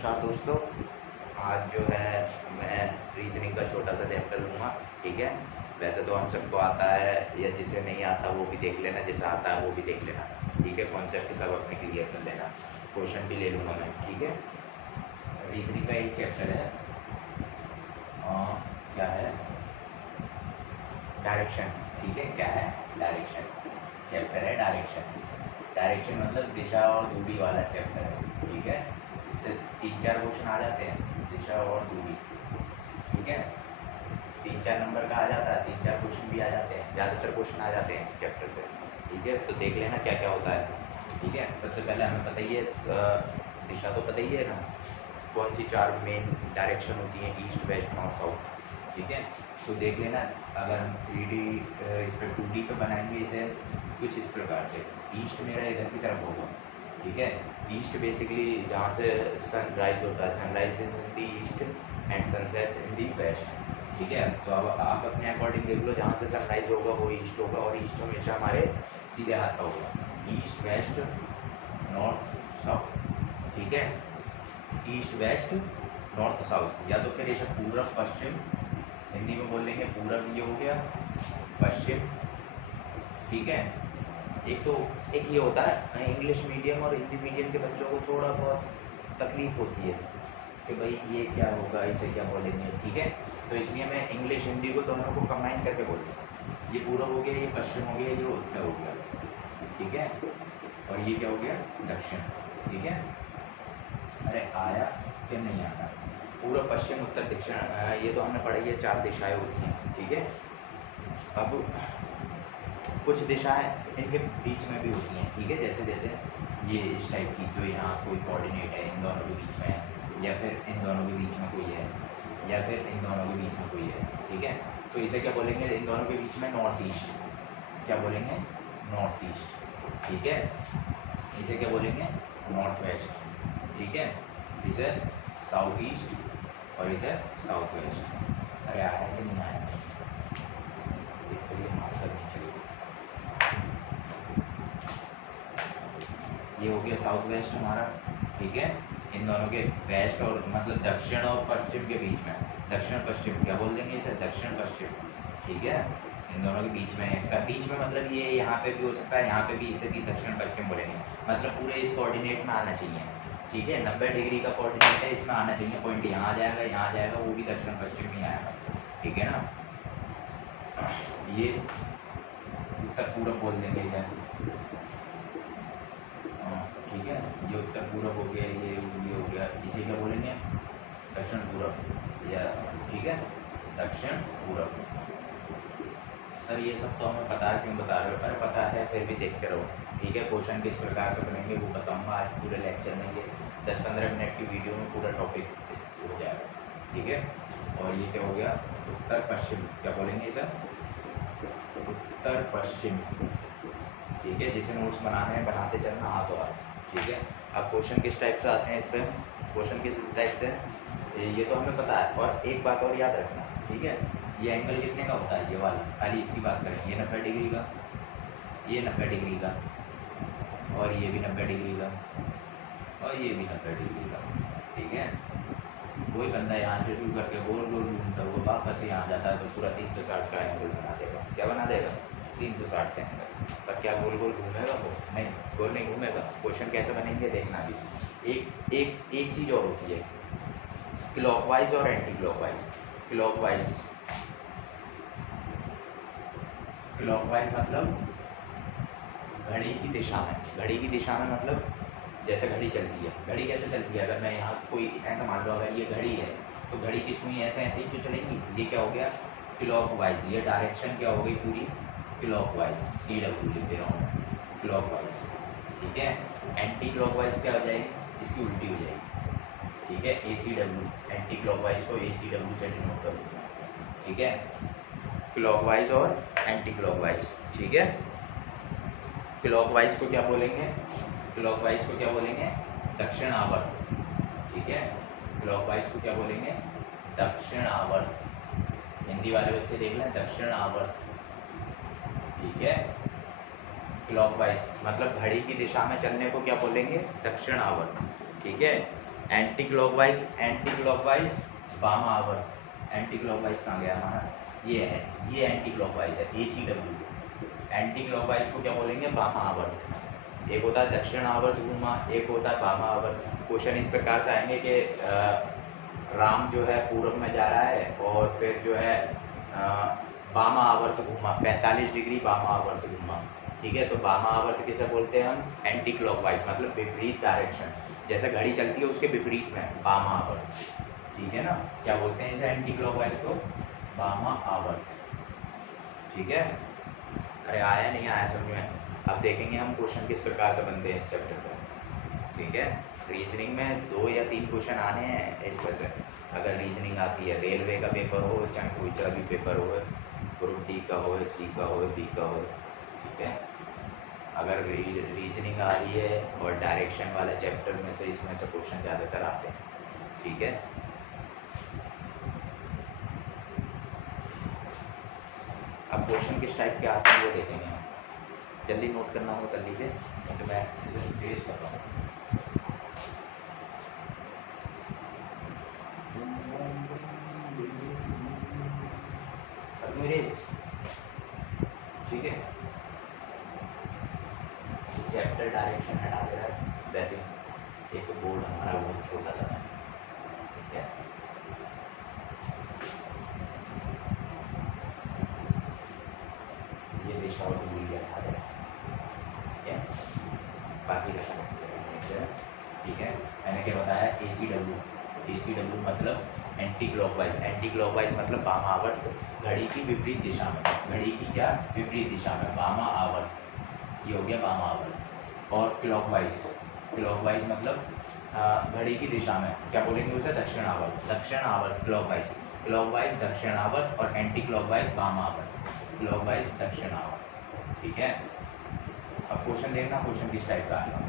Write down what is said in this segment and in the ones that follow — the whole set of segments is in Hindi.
नमस्कार दोस्तों। आज जो है मैं रीजनिंग का छोटा सा चैप्टर लूँगा। ठीक है, वैसे तो हम सबको आता है, या जिसे नहीं आता वो भी देख लेना, जिसे आता है वो भी देख लेना। ठीक है, कॉन्सेप्ट सब अपने क्लियर कर लेना। क्वेश्चन भी ले लूँगा मैं। ठीक है, रीजनिंग का एक चैप्टर है, क्या है, डायरेक्शन। ठीक है, क्या है, डायरेक्शन। चैप्टर है डायरेक्शन। डायरेक्शन मतलब दिशा और दूरी वाला चैप्टर है। ठीक है, इससे 3-4 क्वेश्चन आ जाते हैं, दिशा और दूरी। ठीक है, 3-4 नंबर का आ जाता है, 3-4 क्वेश्चन भी आ जाते हैं, ज़्यादातर क्वेश्चन आ जाते हैं इस चैप्टर से। ठीक है, तो देख लेना क्या क्या होता है। ठीक है, सबसे पहले हमें पता ही है, दिशा तो पता ही है ना, कौन सी 4 मेन डायरेक्शन होती हैं, ईस्ट वेस्ट नॉर्थ साउथ। ठीक है, तो देख लेना। अगर हम 3D इस पर 2D पे बनाएंगे इसे कुछ इस प्रकार से, ईस्ट मेरा इधर की तरफ होगा। ठीक है, ईस्ट बेसिकली जहाँ से सनराइज होता है, sunrise in the east and sunset in the west. ठीक है, तो अब आप अपने अकॉर्डिंग देख लो, जहाँ से सनराइज होगा वो ईस्ट होगा, और ईस्ट हमेशा हमारे सीधे हाथ का होगा। East west north south. ठीक है, ईस्ट वेस्ट नॉर्थ साउथ, या तो फिर इसे पूरब पश्चिम, हिंदी में बोल लेंगे पूरब ये हो गया, पश्चिम। ठीक है, एक ये होता है, इंग्लिश मीडियम और हिंदी मीडियम के बच्चों को थोड़ा बहुत तकलीफ होती है कि भाई ये क्या होगा, इसे क्या बोलेंगे। ठीक है, तो इसलिए मैं इंग्लिश हिंदी को दोनों को कंबाइन करके बोलता हूँ। ये पूरब हो गया, ये पश्चिम हो गया, ये उत्तर हो गया। ठीक है, और ये क्या हो गया, दक्षिण। ठीक है, अरे आया कि नहीं आया, पूर्व पश्चिम उत्तर दक्षिण, ये तो हमने पढ़ी है, 4 दिशाएं होती हैं। ठीक है, अब कुछ दिशाएं इनके बीच में भी होती हैं। ठीक है, जैसे जैसे ये इस टाइप की, जो यहाँ कोई कोऑर्डिनेट है इन दोनों के बीच में है, या फिर इन दोनों के बीच में कोई है, या फिर इन दोनों के बीच में कोई है। ठीक है, तो इसे क्या बोलेंगे, इन दोनों के बीच में नॉर्थ ईस्ट, क्या बोलेंगे, नॉर्थ ईस्ट। ठीक है, इसे क्या बोलेंगे, नॉर्थ वेस्ट। ठीक है, इसे साउथ ईस्ट और इसे साउथ वेस्ट। अरे आया कि नहीं आया, तो ये मार्कर नहीं चलेगा। ये हो गया साउथ वेस्ट हमारा। ठीक है, इन दोनों के वेस्ट और मतलब दक्षिण और पश्चिम के बीच में, दक्षिण पश्चिम क्या बोल देंगे इसे, दक्षिण पश्चिम। ठीक है, इन दोनों के बीच में, का बीच में मतलब ये यहाँ पे भी हो सकता है, यहाँ पे भी, इसे भी दक्षिण पश्चिम बोलेंगे। मतलब पूरे इस कोऑर्डिनेट में आना चाहिए। ठीक है, 90 डिग्री का कोऑर्डिनेट है, इसमें आना चाहिए। पॉइंट यहाँ आ जाएगा, यहाँ आ जाएगा, वो भी दक्षिण पश्चिम में आएगा। ठीक है ना, ये उत्तर पूरब बोल देंगे इधर। ठीक है, ये उत्तर पूरब हो गया, ये हो गया, इसे क्या बोलेंगे, दक्षिण पूरब, या ठीक है, दक्षिण पूरब। सर ये सब तो हमें पता है, क्यों बता रहे हो, अरे पता है फिर भी देखते रहो। ठीक है, क्वेश्चन किस प्रकार से बनेंगे वो बताऊंगा आज पूरे लेक्चर में। ये 10-15 मिनट की वीडियो में पूरा टॉपिक हो जाएगा। ठीक है, और ये क्या हो गया, उत्तर पश्चिम, क्या बोलेंगे सर, उत्तर पश्चिम। ठीक है, जिसे नोट्स बनाने हैं बनाते चलना हाथ और हाथ। ठीक है, अब क्वेश्चन किस टाइप से आते हैं इस पर, क्वेश्चन किस टाइप से, ये तो हमें पता है। और एक बात और याद रखना, ठीक है, ये एंगल कितने का होता है, ये वाला, खाली इसकी बात करें, ये 90 डिग्री का, ये 90 डिग्री का, और ये भी 90 डिग्री का, और ये भी 90 डिग्री का। ठीक है, कोई बंदा यहाँ से शुरू करके गोल गोल घूमता हुआ वापस यहाँ जाता है तो पूरा 360 का एंगल बना देगा। क्या बना देगा, 360 का एंगल। पर क्या गोल गोल घूमेगा वो, नहीं, गोल नहीं घूमेगा। क्वेश्चन कैसे बनेंगे देखना भी। एक चीज़ और होती है, क्लॉकवाइज और एंटी क्लॉकवाइज। क्लॉकवाइज मतलब घड़ी की दिशा में, घड़ी की दिशा में मतलब जैसे घड़ी चलती है, घड़ी कैसे चलती है, अगर मैं यहाँ कोई ऐसा मान लो, अगर ये घड़ी है तो घड़ी की सुई ऐसे ऐसे ही तो चलेगी। ये क्या हो गया, क्लॉकवाइज, ये डायरेक्शन क्या हो गई पूरी, क्लॉकवाइज, CW लिख दे रहा हूँ, क्लॉकवाइज। ठीक है, एंटी क्लॉकवाइज क्या हो जाएगी, इसकी उल्टी हो जाएगी। ठीक है, ACW, एंटी क्लॉकवाइज को ACW से डिनोट कर दूँगा। ठीक है, क्लॉकवाइज और एंटी क्लॉकवाइज। ठीक है, क्लॉकवाइज को क्या बोलेंगे, क्लॉकवाइज को क्या बोलेंगे, दक्षिण आवर्त। ठीक है, क्लॉकवाइज को क्या बोलेंगे, दक्षिण आवर्त। हिंदी वाले बच्चे देख लें, दक्षिण आवर्त। ठीक है, क्लॉकवाइज मतलब घड़ी की दिशा में चलने को क्या बोलेंगे, दक्षिण आवर्त। ठीक है, एंटी क्लॉकवाइज वामावर्त। एंटी क्लॉकवाइज कहाँ गया हमारा, ये है, ये एंटी क्लॉकवाइज है ACW। एंटी क्लॉकवाइज को क्या बोलेंगे, वामावर्त। एक होता है दक्षिणावर्त घूमा, एक होता है वामावर्त। क्वेश्चन इस प्रकार से आएंगे कि राम जो है पूर्व में जा रहा है और फिर जो है वामा आवर्त घूमा, 45 डिग्री वामा आवर्त घूमा। ठीक है, तो वामा आवर्त किसे बोलते हैं हम, एंटी क्लॉकवाइज, मतलब विपरीत डायरेक्शन, जैसे घड़ी चलती है उसके विपरीत में वामा आवर्त। ठीक है ना, क्या बोलते हैं इसे, एंटी क्लॉकवाइज को वामा आवर्त। ठीक है, अरे आया नहीं आया समझ में। अब देखेंगे हम क्वेश्चन किस प्रकार से बनते हैं इस चैप्टर पर। ठीक है, रीजनिंग में 2 या 3 क्वेश्चन आने हैं इस तरह से। अगर रीजनिंग आती है, रेलवे का पेपर हो, चाहे कोई सा भी पेपर हो, ग्रुप डी का हो, सी का हो, बी का हो। ठीक है, अगर रीजनिंग आ रही है और डायरेक्शन वाले चैप्टर में से इसमें से क्वेश्चन ज़्यादातर आते हैं। ठीक है, अब क्वेश्चन किस टाइप के आते हैं वो देखेंगे हम। जल्दी नोट करना हो कर लीजिए, तो मैं इसे ट्रेस कर रहा हूँ। ठीक है, चैप्टर डायरेक्शन है डाल रहा है, वैसे एक तो बोर्ड हमारा बहुत छोटा सा है। ठीक है, ये दिशा और दूरी का ध्यान रखना। ठीक है, बाकी का ठीक है, मैंने क्या बताया, ACW मतलब एंटी क्लॉकवाइज मतलब वामा आवर्त, घड़ी की विपरीत दिशा में, घड़ी की क्या विपरीत दिशा में, वामा आवर्त, ये हो गया वामा आवर्त। और क्लॉकवाइज मतलब घड़ी की दिशा में, क्या बोलेंगे उसे, दक्षिणावर्त क्लॉकवाइज दक्षिणावर्त, और एंटी क्लॉकवाइज वामावर्त, क्लॉकवाइज दक्षिणावर्त। ठीक है, अब क्वेश्चन देखना, क्वेश्चन किस टाइप का आएगा।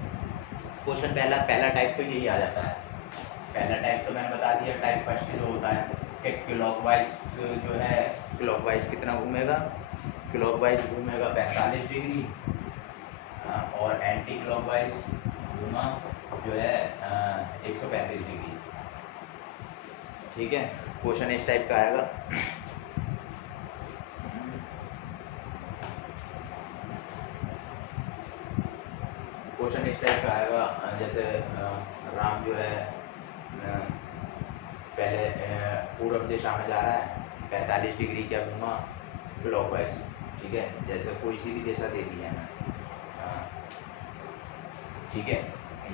क्वेश्चन पहला टाइप तो यही आ जाता है। पहला टाइप तो मैंने बता दिया, टाइप फर्स्ट जो होता है कि क्लॉकवाइज जो है, क्लॉकवाइज कितना घूमेगा, क्लॉकवाइज घूमेगा 45 डिग्री, और एंटी क्लॉकवाइज घूमा जो है 135 डिग्री। ठीक है, क्वेश्चन इस टाइप का आएगा। क्वेश्चन इस टाइप का आएगा, जैसे राम जो है पहले पूर्व दिशा में जा रहा है, 45 डिग्री क्या घूमा क्लॉकवाइज। ठीक है, जैसे कोई सी भी दिशा दे दी है ना, ठीक है,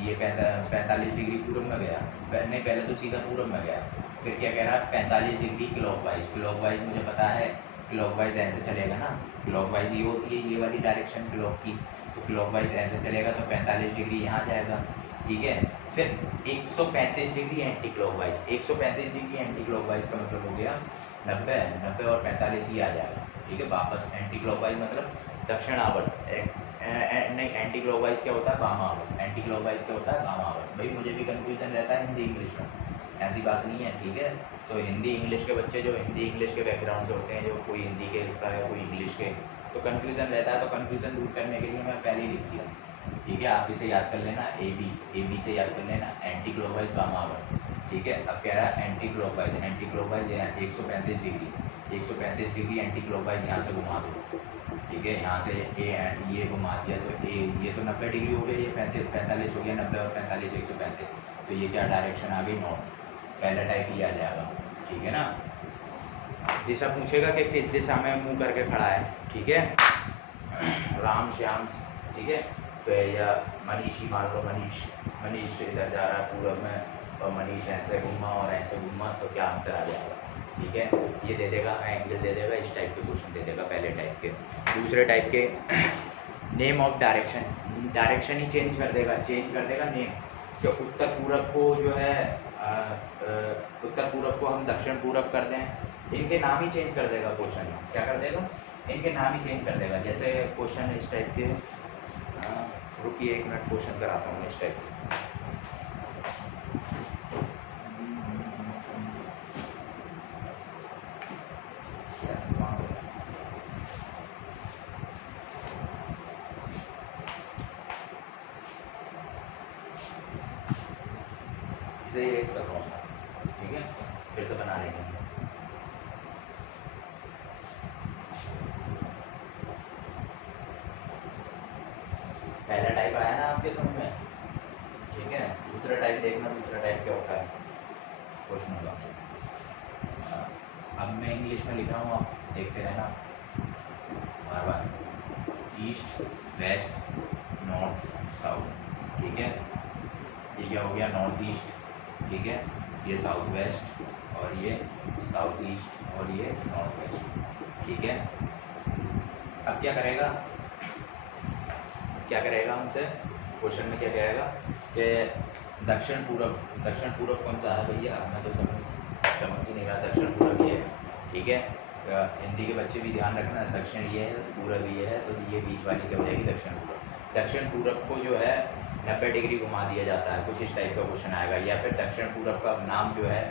ये 45 डिग्री पूर्व में गया, नहीं पहले तो सीधा पूर्व में गया, फिर क्या कह रहा है 45 डिग्री क्लॉकवाइज मुझे पता है, क्लॉकवाइज ऐसे चलेगा ना, क्लॉकवाइज ये होती है ये वाली डायरेक्शन क्लॉक की, तो क्लॉकवाइज ऐसे चलेगा तो 45 डिग्री यहाँ जाएगा। ठीक है, फिर 135 degree anti clockwise, 135 degree anti clockwise का मतलब हो गया 90 और 45 ही आ जाएगा। ठीक है, वापस एंटी क्लॉकवाइज मतलब दक्षिणावर्त, नहीं एंटी क्लॉकवाइज क्या होता है, वामावर्त। एंटी क्लॉकवाइज क्या होता है, वामावर्त। भाई मुझे भी कन्फ्यूजन रहता है हिंदी इंग्लिश में, ऐसी बात नहीं है। ठीक है, तो हिंदी इंग्लिश के बच्चे जो हिंदी इंग्लिश के बैकग्राउंड से होते हैं, जो कोई हिंदी के लिखता है कोई इंग्लिश के, तो कन्फ्यूज़न रहता है, तो कन्फ्यूज़न दूर करने के लिए मैं पहले ही लिख दिया। ठीक है, आप इसे याद कर लेना, ए बी से याद कर लेना, एंटी क्लॉकवाइज वामावर्त। ठीक है, अब कह रहा है anti clockwise 135 degree, 135 degree anti clockwise यहाँ से घुमा दो। ठीक है, यहाँ से ये घुमा दिया तो ये तो 90 डिग्री हो गया, ये 45 हो गया, 90 और 45 135, तो ये क्या डायरेक्शन आ गई, नॉर्थ। पहला टाइप ही आ जाएगा। ठीक है ना, दिशा पूछेगा कि किस दिशा में मुंह करके खड़ा है। ठीक है, राम श्याम, ठीक है, तो या मनीष ही मान लो, मनीष इधर जा रहा है पूर्व में, और मनीष ऐसे घूमा और ऐसे घूमा, तो क्या आंसर आ जाएगा। ठीक है, ये दे देगा, एंगल दे देगा, इस टाइप के क्वेश्चन दे देगा पहले टाइप के। दूसरे टाइप के name of direction he change कर देगा नेम, जो उत्तर पूर्व को जो है उत्तर पूर्व को हम दक्षिण पूर्व कर दें, इनके नाम ही चेंज कर देगा क्वेश्चन। क्या कर देगा, इनके नाम ही चेंज कर देगा। जैसे क्वेश्चन इस टाइप के, रुकिए 1 मिनट क्वेश्चन कराता हूँ इस टाइप के। से इरेज कर रहा हूँ, ठीक है, फिर से बना लेंगे। पहला टाइप आया ना आपके समझ में, ठीक है। दूसरा टाइप देखना, दूसरा टाइप क्या होता है क्वेश्चन का। अब मैं इंग्लिश में लिख रहा हूँ, आप देखते रहना बार बार। ईस्ट, वेस्ट, नॉर्थ, साउथ, ठीक है। ये क्या हो गया, नॉर्थ ईस्ट, ठीक है, ये साउथ वेस्ट, और ये साउथ ईस्ट, और ये नॉर्थ वेस्ट, ठीक है। अब क्या करेगा, क्या करेगा हमसे क्वेश्चन में, क्या कहेगा कि दक्षिण पूरब, दक्षिण पूरब कौन सा है भैया, मैं तो समझ ही नहीं रहा। दक्षिण पूरब ये है, ठीक है। हिंदी के बच्चे भी ध्यान रखना, दक्षिण ये है, पूरब ये है, तो ये बीच वाली क्या हो जाएगी, दक्षिण पूरब। दक्षिण पूरब को जो है 90 डिग्री घुमा दिया जाता है, कुछ इस टाइप का क्वेश्चन आएगा। या फिर दक्षिण पूरब का नाम जो है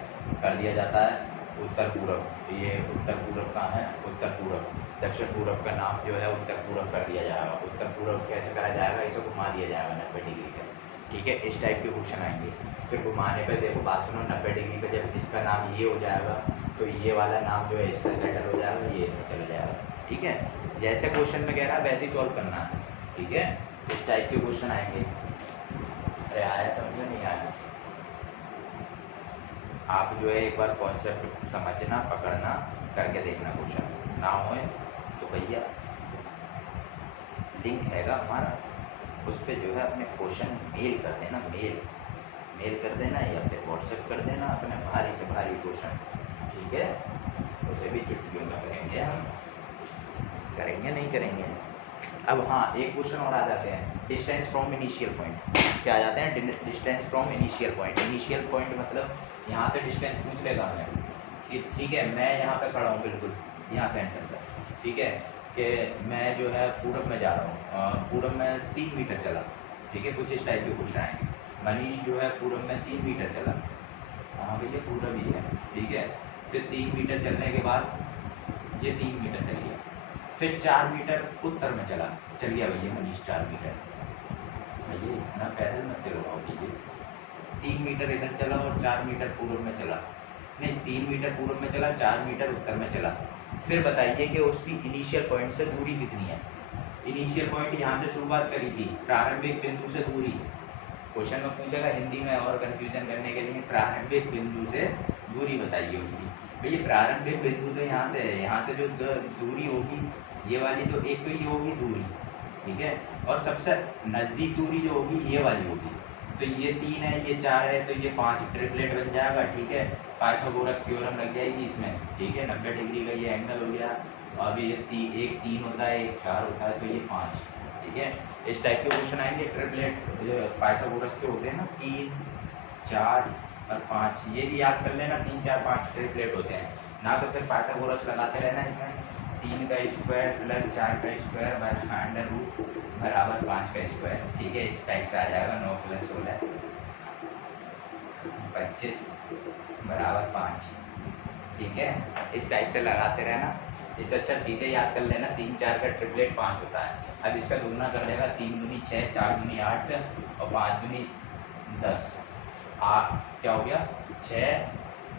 कर दिया जाता है उत्तर पूरब, ये उत्तर पूरब कहाँ है, उत्तर पूरब। दक्षिण पूरब का नाम जो है उत्तर पूरब कर दिया जाएगा। उत्तर पूरब कैसे करा जाएगा, इसे घुमा दिया जाएगा 90 डिग्री पे, ठीक है। इस टाइप के क्वेश्चन आएंगे। फिर घुमाने पे देखो, बात सुनो, 90 डिग्री पे जब इसका नाम ये हो जाएगा तो ये वाला नाम जो है इस पर सेटल हो जाएगा, ये चला जाएगा, ठीक है। जैसे क्वेश्चन में कह रहा है वैसे ही सॉल्व करना है, ठीक है। इस टाइप के क्वेश्चन आएंगे। अरे आया समझ में, नहीं आया? आप जो है एक बार कॉन्सेप्ट समझना, पकड़ना, करके देखना। क्वेश्चन ना हो तो भैया लिंक हैगा हमारा, उस पर जो है अपने क्वेश्चन मेल कर देना, मेल कर देना, या फिर व्हाट्सएप कर देना अपने भारी से भारी क्वेश्चन, ठीक है। उसे भी चुटकियों में करेंगे हम, करेंगे नहीं करेंगे। अब हाँ, एक क्वेश्चन और आ जाते हैं, डिस्टेंस फ्रॉम इनिशियल पॉइंट। क्या आ जाते हैं, distance from initial point. Initial point मतलब यहाँ से डिस्टेंस पूछ लेगा हमें कि ठीक है, मैं यहाँ पे खड़ा हूँ बिल्कुल यहाँ सेंटर पर, ठीक है, कि मैं जो है पूरब में जा रहा हूँ, पूरब में 3 मीटर चला, ठीक है। कुछ इस टाइप के क्वेश्चन आएंगे। मनीष जो है पूरब में 3 मीटर चला, हाँ भैया पूरब ही है, ठीक है। फिर 3 मीटर चलने के बाद ये 3 मीटर चल गया, फिर 4 मीटर उत्तर में चला, चल गया भैया मनीष 4 मीटर। भैया इतना पैदल मत चलो भाव भैया, 3 मीटर इधर चला और 4 मीटर पूर्व में चला, नहीं 3 मीटर पूर्व में चला, 4 मीटर उत्तर में चला। फिर बताइए कि उसकी इनिशियल पॉइंट से दूरी कितनी है। इनिशियल पॉइंट यहाँ से शुरुआत करी थी, प्रारंभिक बिंदु से दूरी। क्वेश्चन में पूछेगा हिंदी में और कंफ्यूजन करने के लिए, प्रारंभिक बिंदु से दूरी बताइए उसकी। भैया प्रारंभिक बिंदु तो यहाँ से है, यहाँ से जो दूरी होगी ये वाली, तो एक तो ये होगी दूरी, ठीक है, और सबसे नज़दीक दूरी जो होगी ये वाली होगी। तो ये 3 है, ये 4 है, तो ये 5 ट्रिपलेट बन जाएगा, ठीक है। पाइथागोरस थ्योरम लग जाएगी इसमें, ठीक है। 90 डिग्री का ये एंगल हो गया। अब ये एक 3 होता है, एक 4 होता है, तो ये 5, ठीक है। इस टाइप के क्वेश्चन आएंगे। ट्रिपलेट पाइथागोरस के होते हैं ना, 3, 4 और 5, ये भी याद कर लेना, 3, 4, 5 ट्रिपलेट होते हैं ना। तो फिर पाइथागोरस लगाते रहना इसमें, 3 का स्क्वायर प्लस 4 का स्क्वायर अंडर रूट बराबर 5 का स्क्वायर, ठीक है। इस टाइप से आ जाएगा 9 + 16 25 बराबर 5, ठीक है। इस टाइप से लगाते रहना। इससे अच्छा सीधे याद कर लेना, 3, 4 का ट्रिपलेट 5 होता है। अब इसका गुना कर देगा, 3 दूनी 6, 4 दूनी 8 और 5 दूनी 10, क्या हो गया 6,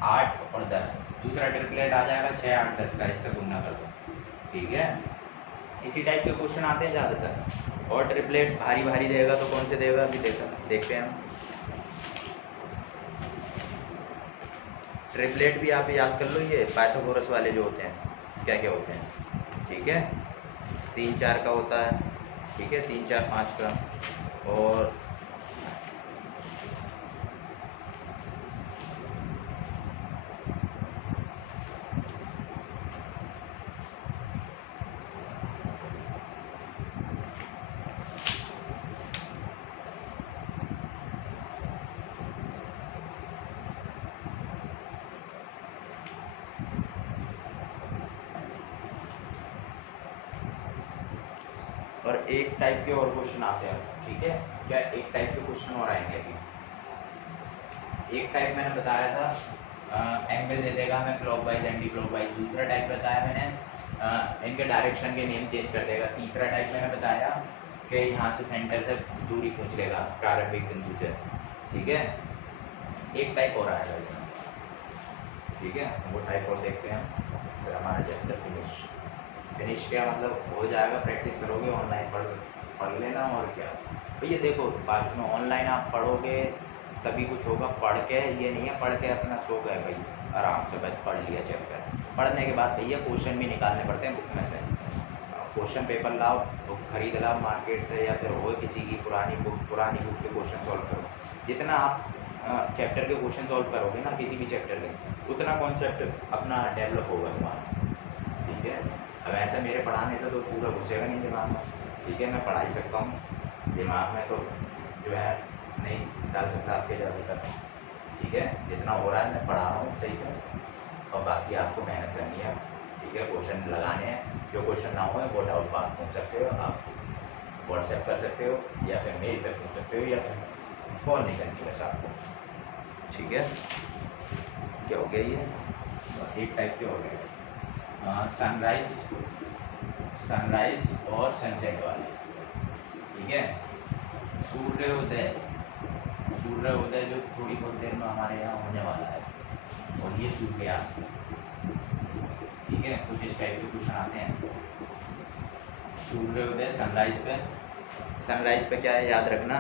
8 और 10। दूसरा ट्रिपलेट आ जाएगा 6, 8, 10 का, इसका गुना कर दो, ठीक है। इसी टाइप के क्वेश्चन आते हैं ज़्यादातर। और ट्रिपलेट भारी भारी देगा तो कौन से देगा, अभी देखते हैं हम। ट्रिपलेट भी आप याद कर लो, ये पाइथागोरस वाले जो होते हैं क्या क्या होते हैं, ठीक है। 3, 4 का होता है, ठीक है, 3, 4, 5 का। और एक टाइप के और क्वेश्चन आते हैं, ठीक है। क्या एक टाइप के क्वेश्चन और आएंगे अभी। एक टाइप मैंने बताया था, एंगल दे देगा हमें क्लॉकवाइज एंटी क्लॉकवाइज। दूसरा टाइप बताया मैंने, इनके डायरेक्शन के नेम चेंज कर देगा। तीसरा टाइप मैंने बताया कि यहाँ से सेंटर से दूरी पूछ लेगा प्रारंभिक बिंदु से, ठीक है। एक टाइप और आएगा इसमें, ठीक है, वो टाइप और देखते हैं हम। फिर हमारा चैप्टर फिनिश क्या मतलब हो जाएगा, प्रैक्टिस करोगे, ऑनलाइन पढ़ लेना और क्या भैया। देखो बात में ऑनलाइन आप पढ़ोगे तभी कुछ होगा, पढ़ के ये नहीं है पढ़ के अपना सो गए भाई आराम से बस पढ़ लिया चैप्टर। पढ़ने के बाद भैया क्वेश्चन भी निकालने पड़ते हैं बुक में से। क्वेश्चन पेपर लाओ, बुक खरीद लाओ मार्केट से, या फिर हो किसी की पुरानी बुक के क्वेश्चन सॉल्व करो। जितना आप चैप्टर के क्वेश्चन सॉल्व करोगे ना किसी भी चैप्टर के, उतना कॉन्सेप्ट अपना डेवलप होगा तुम्हारा, ठीक है। अब ऐसा मेरे पढ़ाने से तो पूरा घुसेगा नहीं दिमाग में, ठीक है। मैं पढ़ा ही सकता हूँ, दिमाग में तो जो है नहीं डाल सकता आपके ज़्यादातर, ठीक है। जितना हो रहा है मैं पढ़ा रहा हूँ सही से, और बाकी आपको मेहनत करनी है, ठीक है। क्वेश्चन लगाने हैं, जो क्वेश्चन ना हो वो डाउट आप पूछ सकते हो, आप व्हाट्सएप कर सकते हो या फिर मेल पर पूछ सकते हो, या फिर कॉल नहीं करनी बस आपको, ठीक है। क्या हो गया ये एक टाइप के हो गए सनराइज और सनसेट वाले, ठीक है। सूर्योदय जो थोड़ी बहुत देर में हमारे यहाँ होने वाला है, और ये सूर्यास्त, ठीक है। कुछ इस टाइप के क्वेश्चन आते हैं। सूर्योदय सनराइज पे क्या है याद रखना,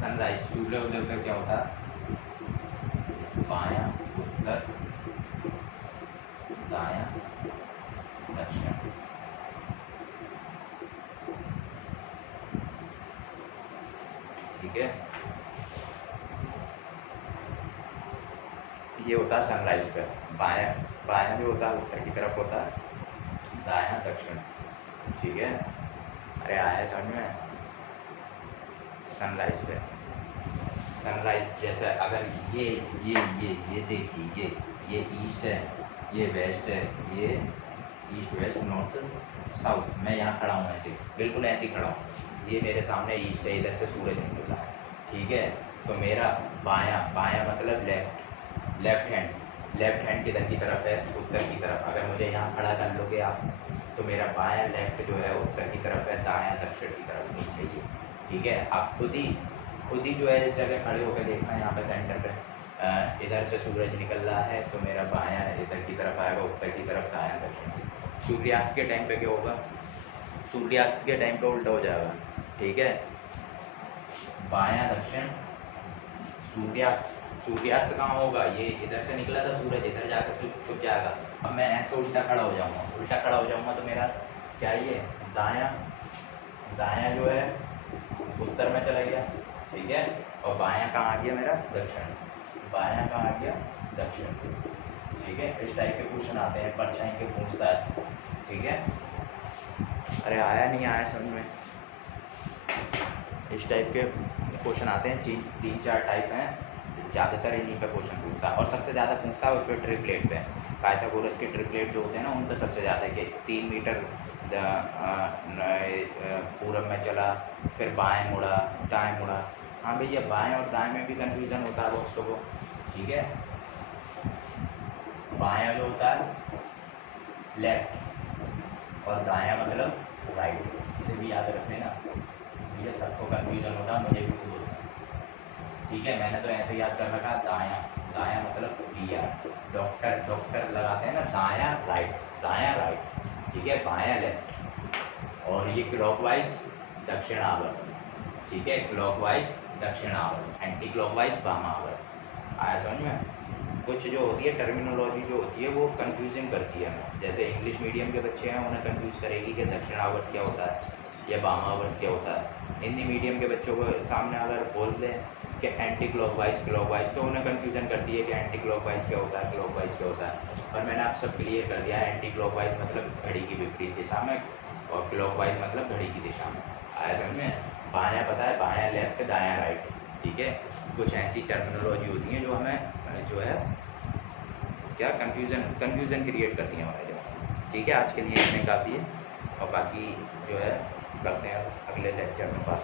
सनराइज सूर्योदय पे क्या होता है, बायां उत्तर दायां दक्षिण, ठीक है। ये होता है सनराइज पे, बायां बायां जो होता है उत्तर की तरफ होता है, दायां दक्षिण, ठीक है। अरे आया समझ में। सनराइज जैसे अगर ये देखिए, ये ईस्ट है, ये वेस्ट है, ये ईस्ट वेस्ट नॉर्थ साउथ, मैं यहाँ खड़ा हूँ ऐसे, बिल्कुल ऐसे ही खड़ा हूँ, ये मेरे सामने ईस्ट है, इधर से सूरज निकल रहा है, ठीक है। तो मेरा बायां मतलब लेफ्ट हैंड किधर की तरफ है, उत्तर की तरफ। अगर मुझे यहाँ खड़ा कर लोगे आप, तो मेरा बायां लेफ्ट जो है उत्तर की तरफ है, दायां दक्षिण की तरफ नहीं चाहिए, ठीक है। आप खुद ही जो है इस जगह खड़े होकर देखना, यहाँ पे सेंटर पे इधर से सूरज निकल रहा है, तो मेरा बायां इधर की तरफ आएगा, उत्तर की तरफ, दायां दक्षिण। सूर्यास्त के टाइम पे क्या होगा, सूर्यास्त के टाइम पे उल्टा हो जाएगा, ठीक है। बायां दक्षिण सूर्यास्त कहाँ होगा, ये इधर से निकला था सूरज, इधर जाकर छुप जाएगा। अब मैं ऐसे उल्टा खड़ा हो जाऊंगा, तो मेरा क्या ये दायां जो है उत्तर में चला गया, ठीक है। और बायां कहाँ आ गया मेरा, दक्षिण, बायां कहाँ आ गया, दक्षिण, ठीक है। इस टाइप के क्वेश्चन आते हैं, परछाई के पूछता है, ठीक है। अरे आया नहीं आया समझ में। इस टाइप के क्वेश्चन आते हैं, तीन चार टाइप हैं, ज़्यादातर इन्हीं पे क्वेश्चन पूछता है, और सबसे ज़्यादा पूछता है उस पर ट्रिपलेट पे, पाइथागोरस के ट्रिपलेट जो होते हैं ना, उन पर सबसे ज़्यादा कि 3 मीटर पूरब में चला, फिर बाएं मुड़ा, दाएं मुड़ा। हाँ भैया, बाएं और दाएं में भी कन्फ्यूज़न होता है बहुत को, ठीक है। बायां जो होता है लेफ्ट, और दायां मतलब राइट, इसे भी याद रख लेना भैया, सबको कन्फ्यूज़न होता है, मुझे भी खुद होता है, ठीक है। मैंने तो ऐसे याद कर रखा, दायां मतलब दिया, डॉक्टर लगाते हैं ना, दायां राइट, ठीक है, बायां लेफ्ट, और ये क्लॉकवाइज दक्षिण आवर्त, ठीक है, क्लॉकवाइज दक्षिण आवर्त, एंटी क्लॉकवाइज वाम आवर्त। आया समझ में। कुछ जो होती है टर्मिनोलॉजी जो होती है वो कंफ्यूजिंग करती है हमें, जैसे इंग्लिश मीडियम के बच्चे हैं उन्हें कंफ्यूज करेगी कि दक्षिण आवर्त क्या होता है या वाम आवर्त क्या होता है। हिंदी मीडियम के बच्चों को सामने अगर बोल दें कि एंटी क्लॉकवाइज, तो उन्हें कन्फ्यूजन करती है कि एंटी क्लॉकवाइज क्या होता है, क्लॉकवाइज क्या होता है। और मैंने आप सब क्लियर कर दिया है, एंटी क्लॉकवाइज मतलब घड़ी की विपरीत दिशा में, और क्लॉकवाइज मतलब घड़ी की दिशा में। आया समझ में। बायां पता है, बायां लेफ्ट, दायां राइट, ठीक है। कुछ ऐसी टर्मिनोलॉजी होती है जो हमें जो है क्या कन्फ्यूज़न क्रिएट करती हैं हमारे दिमाग में, ठीक है। आज के लिए इतने काफ़ी है, और बाकी जो है करते हैं अगले लेक्चर में बात।